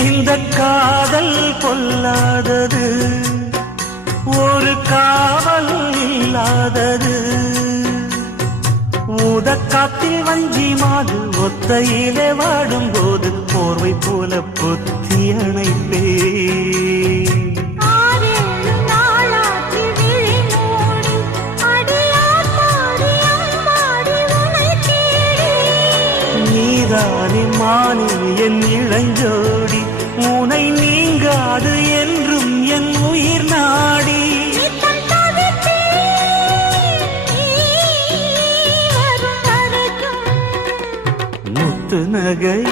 இந்த காதல் கொல்லாதது, ஒரு காவல் இல்லாதது. ஊதக்காத்தில் வஞ்சி மாது ஒத்தையிலே வாடும்போது போர்வை போல பொத்தி அணைப்பே. நீதானே மானே என் இளஞ்சோடி, உனை நீங்காது என்றும் என் உயிர் நாடி. முத்து நகை